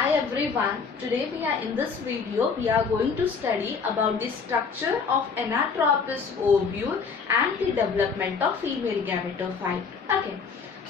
Hi everyone, today in this video we are going to study about the structure of anatropous ovule and the development of female gametophyte. Okay,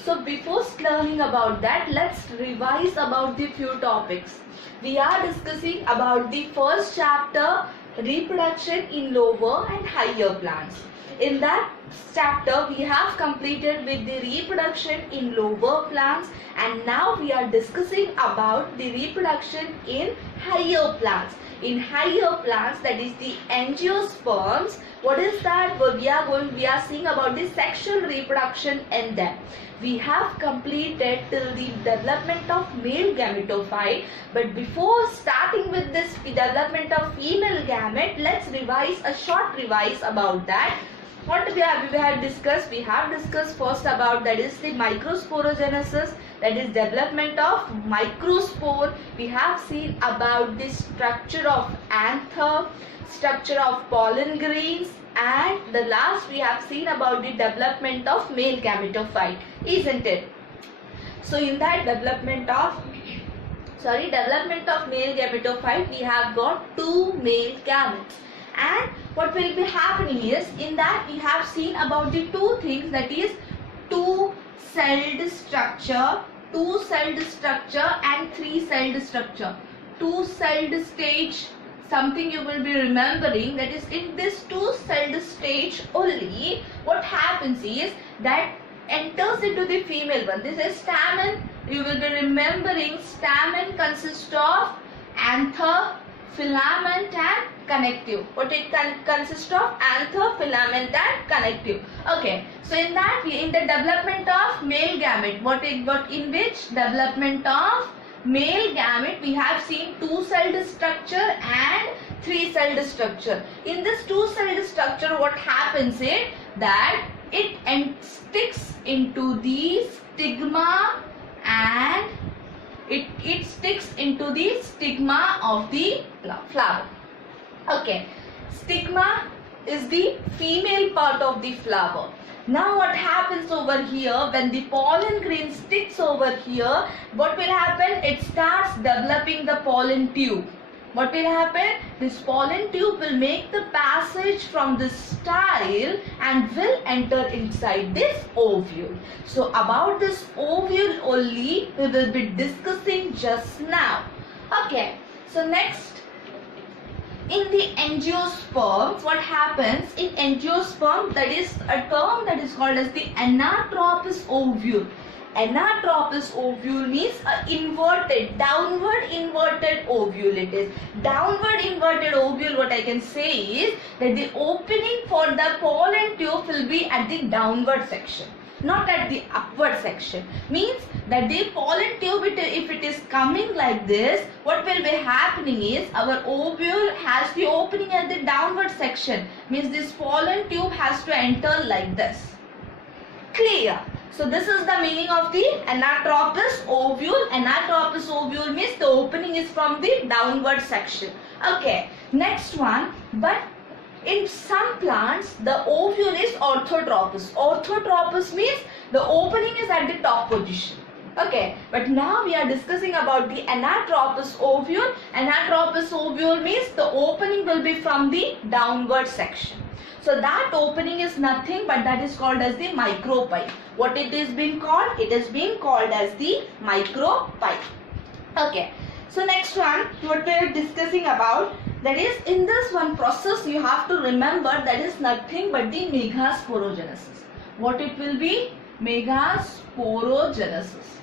so before learning about that, let's revise about the few topics. We are discussing about the first chapter, reproduction in lower and higher plants. In that chapter we have completed with the reproduction in lower plants, and now we are discussing about the reproduction in higher plants. In higher plants, that is the angiosperms. What is that? We are seeing about the sexual reproduction in them. We have completed till the development of male gametophyte, but before starting with this development of female gamete, let's revise a short revise about that. What we have discussed? We have discussed first about, that is the microsporogenesis, that is development of microspore. We have seen about the structure of anther, structure of pollen grains, and the last we have seen about the development of male gametophyte, isn't it? So in that development of male gametophyte, we have got two male gametes. And what will be happening is, in that we have seen about the two things, that is two-celled structure and three-celled structure. Two-celled stage, something you will be remembering, that is in this two-celled stage only, what happens is that enters into the female one. This is stamen. You will be remembering stamen consists of anther, filament and connective. What it consists of? Anther, filament and connective. Okay, so in that, in the development of male gamete, in which development of male gamete we have seen two-celled structure and three-celled structure. In this two-celled structure, what happens is that it sticks into the stigma, and it sticks into the stigma of the flower. Okay, stigma is the female part of the flower. Now what happens over here, when the pollen grain sticks over here, what will happen? It starts developing the pollen tube. What will happen? This pollen tube will make the passage from the style and will enter inside this ovule. So about this ovule only we will be discussing just now. Okay, so next, in the angiosperms, what happens in angiosperm, that is a term that is called as the anatropous ovule. Anatropous ovule means downward inverted ovule. It is downward inverted ovule. What I can say is that the opening for the pollen tube will be at the downward section, not at the upward section. Means that the pollen tube, if it is coming like this, what will be happening is our ovule has the opening at the downward section. Means this pollen tube has to enter like this. Clear? So this is the meaning of the anatropous ovule. Anatropous ovule means the opening is from the downward section. Okay, next one. But in some plants, the ovule is orthotropous. Orthotropous means the opening is at the top position. Okay, but now we are discussing about the anatropous ovule. Anatropous ovule means the opening will be from the downward section. So that opening is nothing but that is called as the micropipe. What it is being called? It is being called as the micropipe. Okay, so next one, what we are discussing about, that is in this one process you have to remember, that is nothing but the megasporogenesis. What it will be? Megasporogenesis.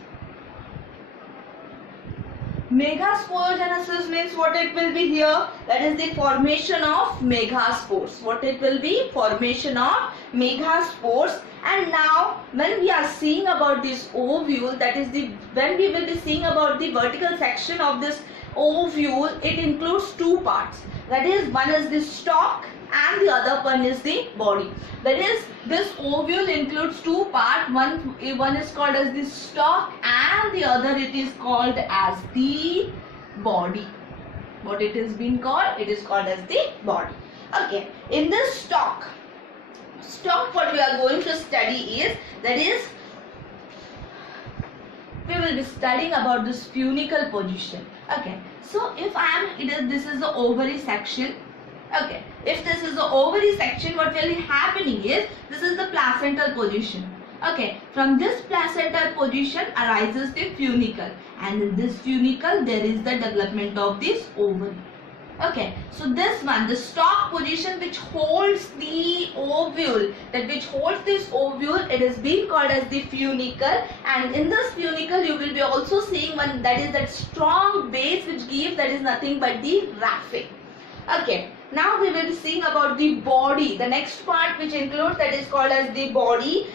Megasporogenesis means what it will be here? That is the formation of megaspores. What it will be? Formation of megaspores. And now when we are seeing about this ovule, that is when we will be seeing about the vertical section of this ovule, it includes two parts. That is, one is the stalk and the other one is the body. That is, this ovule includes two parts. One is called as the stalk and the other it is called as the body. What it is being called? It is called as the body. Okay, in this stalk what we are going to study is, that is we will be studying about this funicle position. Okay, so if this is the ovary section. Okay, if this is the ovary section, what will be happening is, this is the placental position. Okay, from this placental position arises the funicle, and in this funicle there is the development of this ovary. Okay, so this one, the stalk position which holds the ovule, it is being called as the funicle, and in this funicle you will be also seeing one, that is that strong base which gives, that is nothing but the raphe. Okay, now we will be seeing about the body, the next part which includes, that is called as the body.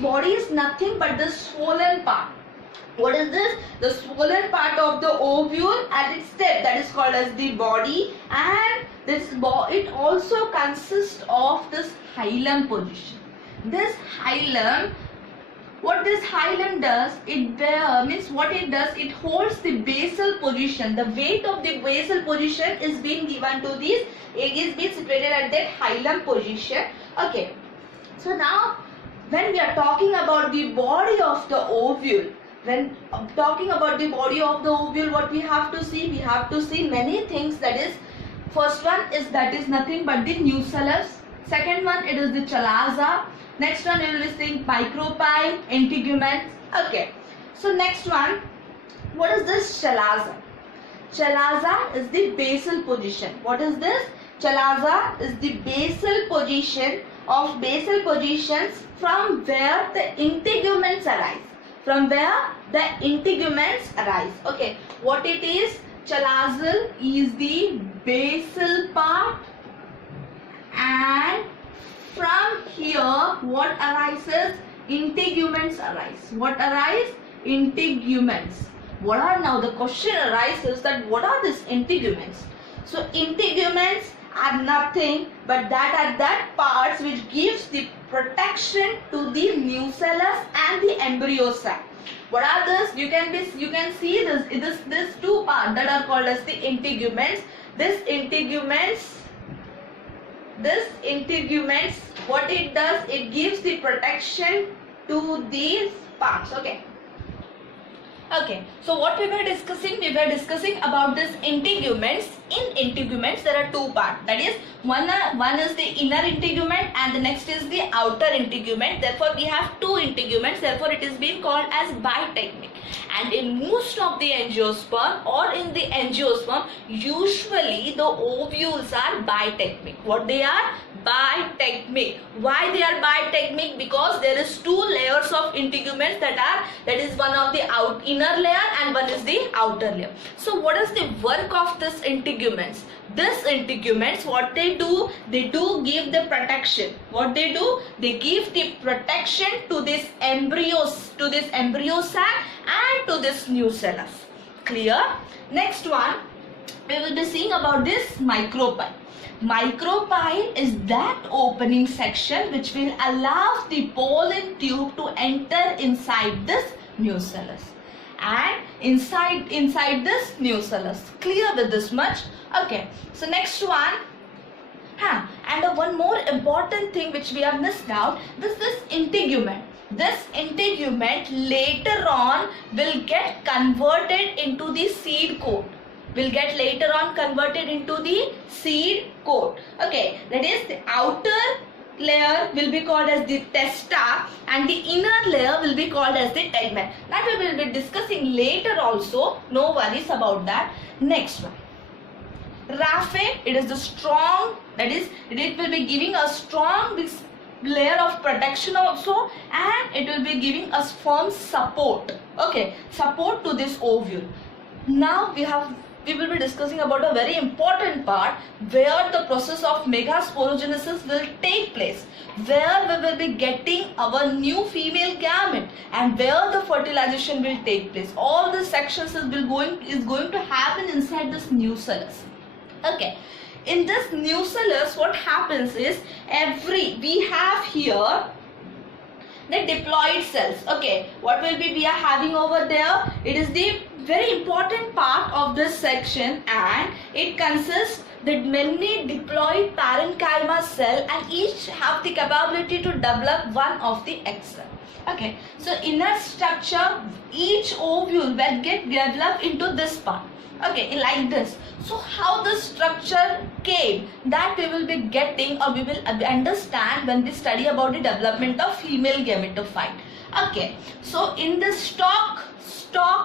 Body is nothing but the swollen part. What is this? The swollen part of the ovule at its tip, that is called as the body, and it also consists of this hilum position. This hilum, what this hilum does, it holds the basal position. The weight of the basal position is being given to this, it is being situated at that hilum position. Okay, so now when we are talking about the body of the ovule, what we have to see? We have to see many things. That is, first one is, that is nothing but the nucellus. Second one, it is the chalaza. Next one, we will be seeing micropyle, integuments. Okay, so next one, what is this chalaza? Chalaza is the basal position. What is this? Chalaza is the basal positions from where the integuments arise. Okay, what it is? Chalazal is the basal part, and from here what arises? Integuments arise. What arise? Integuments. What are, now the question arises that what are these integuments? So integuments are nothing but that parts which gives the protection to the nucellus and the embryo sac. What are this? You can see this two parts that are called as the integuments. This integuments, what it does, it gives the protection to these parts. Okay, so what we were discussing about this integuments. In integuments there are two parts, that is one is the inner integument and the next is the outer integument. Therefore we have two integuments, therefore it is being called as bitegmic. And in most of the angiosperm, or in the angiosperm, usually the ovules are bitegmic. What they are? Bitegmic. Why they are bitegmic? Because there is two layers of integuments, that is one of the inner layer and one is the outer layer. So what is the work of this integuments? This integuments, what they do give the protection. What they do? They give the protection to this embryo sac and to this nucellus. Clear? Next one, we will be seeing about this micropyle. Micropyle is that opening section which will allow the pollen tube to enter inside this nucellus. And inside this nucellus. Clear with this much? Okay, so next one, and one more important thing which we have missed out, this integument. This integument later on will get converted into the seed coat. Okay, that is, the outer layer will be called as the testa and the inner layer will be called as the tegmen. That we will be discussing later also, no worries about that. Next one, raphe, it is the strong, that is, it will be giving a strong layer of protection also, and it will be giving us firm support. Okay, support to this ovule. Now we will be discussing about a very important part where the process of megasporogenesis will take place, where we will be getting our new female gamete and where the fertilization will take place. All the sections is going to happen inside this nucellus. Okay, in this nucellus what happens is, we have here the diploid cells. Okay, what will we are having over there? It is the very important part of this section, and it consists that many diploid parenchyma cell and each have the capability to develop one of the egg cell. Okay, so inner structure, each ovule will get developed into this part. Okay, like this. So how the structure came, that we will be getting, or we will understand when we study about the development of female gametophyte. Okay, so in this stalk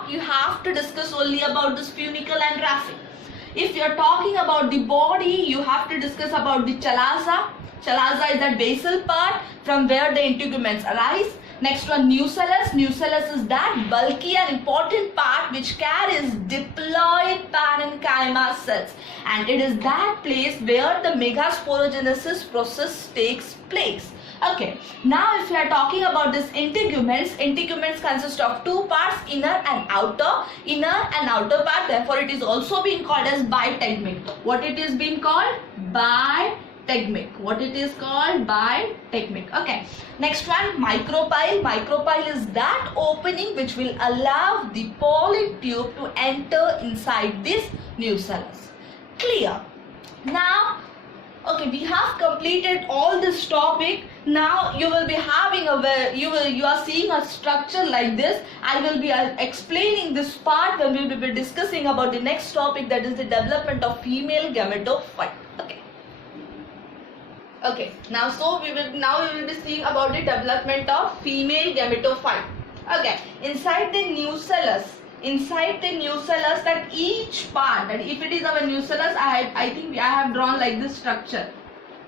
you have to discuss only about this funicle and raphe. If you are talking about the body, you have to discuss about the chalaza. Chalaza is that basal part from where the integuments arise. Next one, nucellus. Nucellus is that bulky and important part which carries diploid parenchyma cells, and it is that place where the megasporogenesis process takes place. Okay, now if we are talking about this integuments, integuments consist of two parts, inner and outer. Inner and outer part, therefore it is also being called as bitegmic. What it is being called? Bitegmic. What it is called? Bitegmic. Okay, next one, micropyle. Micropyle is that opening which will allow the pollen tube to enter inside this nucellus. Clear? Now, okay, we have completed all this topic. Now you will be having you are seeing a structure like this. I will be explaining this part when we will be discussing about the next topic, that is the development of female gametophyte. Okay, now we will be seeing about the development of female gametophyte. Okay, inside the nucellus, that each part, that if it is our nucellus, I think I have drawn like this structure.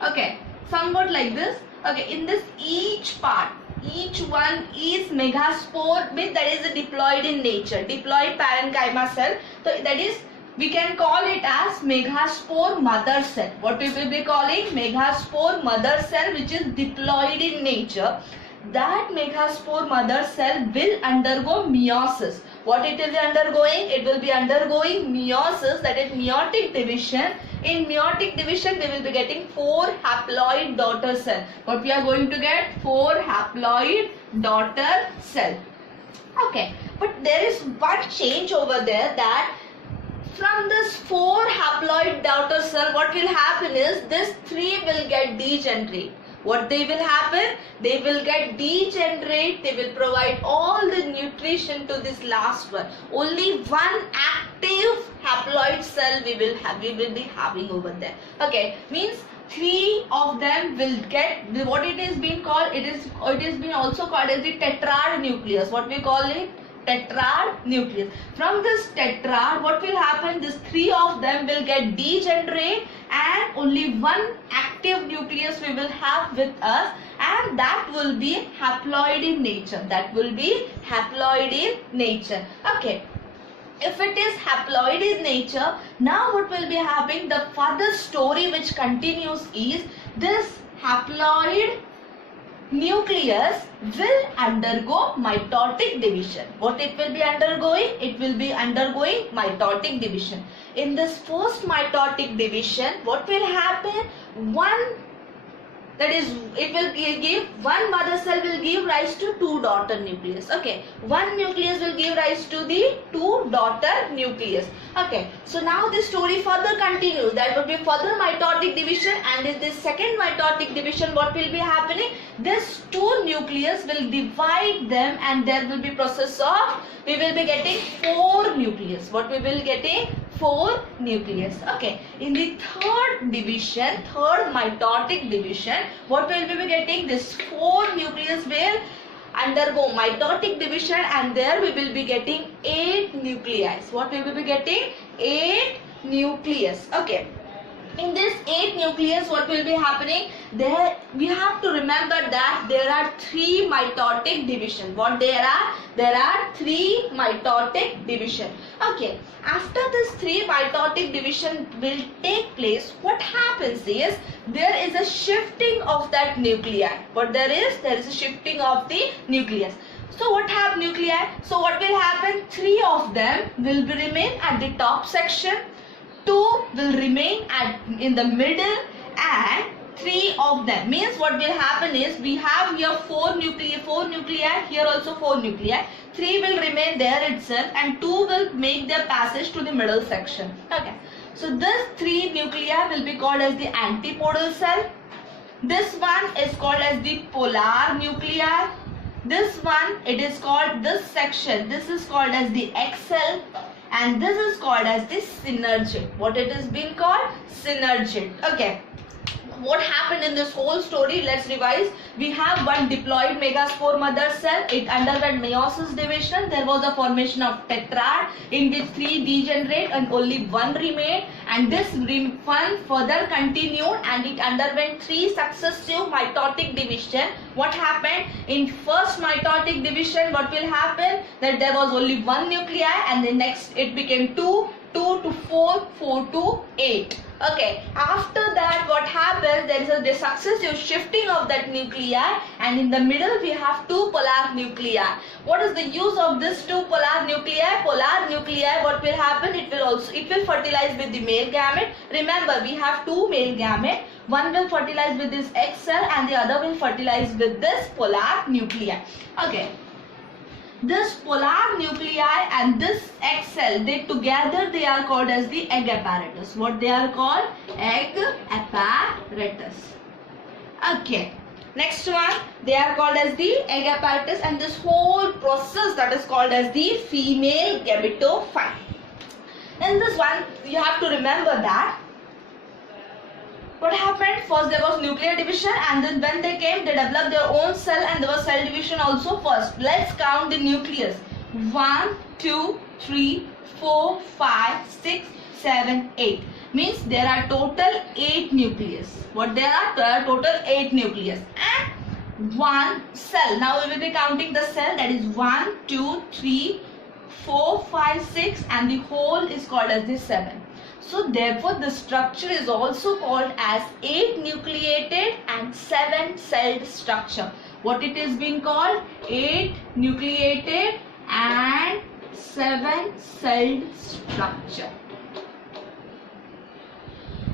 Okay, somewhat like this. Okay, in this each part, each one is megaspore, that is a diploid in nature, diploid parenchyma cell. So that is, we can call it as megaspore mother cell. What we will be calling? Megaspore mother cell, which is diploid in nature. That megaspore mother cell will undergo meiosis. What it will be undergoing? It will be undergoing meiosis, that is meiotic division. In meiotic division, we will be getting 4 haploid daughter cell. What we are going to get? 4 haploid daughter cell. Okay, but there is one change over there, that from this 4 haploid daughter cell, what will happen is this 3 will get degenerate. What they will happen? They will get degenerate. They will provide all the nutrition to this last one. Only one active haploid cell we will be having over there. Okay, means 3 of them will get what it is being called. It is being also called as the tetrad nucleus. What we call it? Tetrad nucleus. From this tetrad, what will happen? These 3 of them will get degenerate, and only one active nucleus we will have with us, and that will be haploid in nature. That will be haploid in nature. Okay. If it is haploid in nature, now what will be happening? The further story which continues is this haploid nucleus will undergo mitotic division. What it will be undergoing? It will be undergoing mitotic division. In this first mitotic division, what will happen? It will give one mother cell will give rise to 2 daughter nucleus. Okay, one nucleus will give rise to the 2 daughter nucleus. Okay, so now the story further continues. That will be further mitotic division, and in this second mitotic division, what will be happening? This 2 nucleus will divide them, and there will be process of, we will be getting 4 nucleus. What we will getting? 4 nucleus. Okay, in the third division, third mitotic division, what will we be getting? This 4 nucleus will undergo mitotic division, and there we will be getting 8 nuclei. What we will be getting? 8 nucleus. Okay. In this 8 nucleus, what will be happening? There we have to remember that there are 3 mitotic division. What there are? There are 3 mitotic division. Okay. After this 3 mitotic division will take place, what happens is there is a shifting of that nuclei. What there is? There is a shifting of the nucleus. So what have nuclei? So what will happen? 3 of them will remain at the top section. 2 will remain in the middle, and 3 of them. Means what will happen is we have here 4 nuclei, here also 4 nuclei. 3 will remain there itself and 2 will make their passage to the middle section. Okay. So this 3 nuclei will be called as the antipodal cell. This one is called as the polar nuclei. This one, it is called, this section, this is called as the X cell, and this is called as the synergid. What it is being called? Synergid. Okay. What happened in this whole story? Let's revise. We have one diploid megaspore mother cell. It underwent meiosis division. There was a formation of tetrad in which 3 degenerate and only 1 remained. And this one further continued and it underwent 3 successive mitotic division. What happened? In first mitotic division, what will happen? That there was only 1 nuclei and the next it became 2, 2 to 4, 4 to 8. Okay, after that what happens, there is a successive shifting of that nuclei and in the middle we have 2 polar nuclei. What is the use of this 2 polar nuclei? Polar nuclei, what will happen? It will fertilize with the male gamete. Remember, we have 2 male gamete. One will fertilize with this X cell and the other will fertilize with this polar nuclei. Okay. This polar nuclei and this X cell, they together they are called as the egg apparatus. What they are called? Egg apparatus. Okay. Next one, they are called as the egg apparatus, and this whole process that is called as the female gametophyte. In this one, you have to remember that what happened? First there was nuclear division and then when they came, they developed their own cell and there was cell division also first. Let's count the nucleus. 1, 2, 3, 4, 5, 6, 7, 8. Means there are total 8 nucleus. What there are? There are total 8 nucleus. And 1 cell. Now we will be counting the cell, that is 1, 2, 3, 4, 5, 6 and the whole is called as the 7. So therefore the structure is also called as 8 nucleated and 7 celled structure. What it is being called? 8 nucleated and 7 celled structure.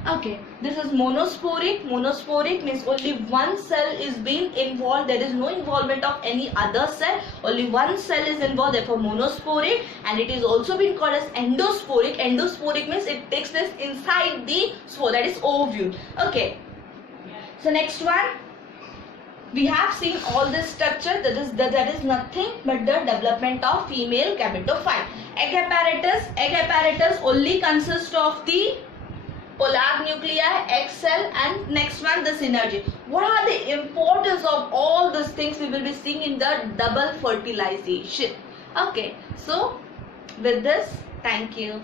Okay, this is monosporic. Monosporic means only one cell is being involved. There is no involvement of any other cell. Only one cell is involved, therefore monosporic. And it is also being called as endosporic. Endosporic means it takes place inside the spore, that is ovule. Okay. So next one, we have seen all this structure. That is nothing but the development of female gametophyte. Egg apparatus only consists of the polar nuclei, X cell, and next one the synergy. What are the importance of all these things we will be seeing in the double fertilization? Okay, so with this, thank you.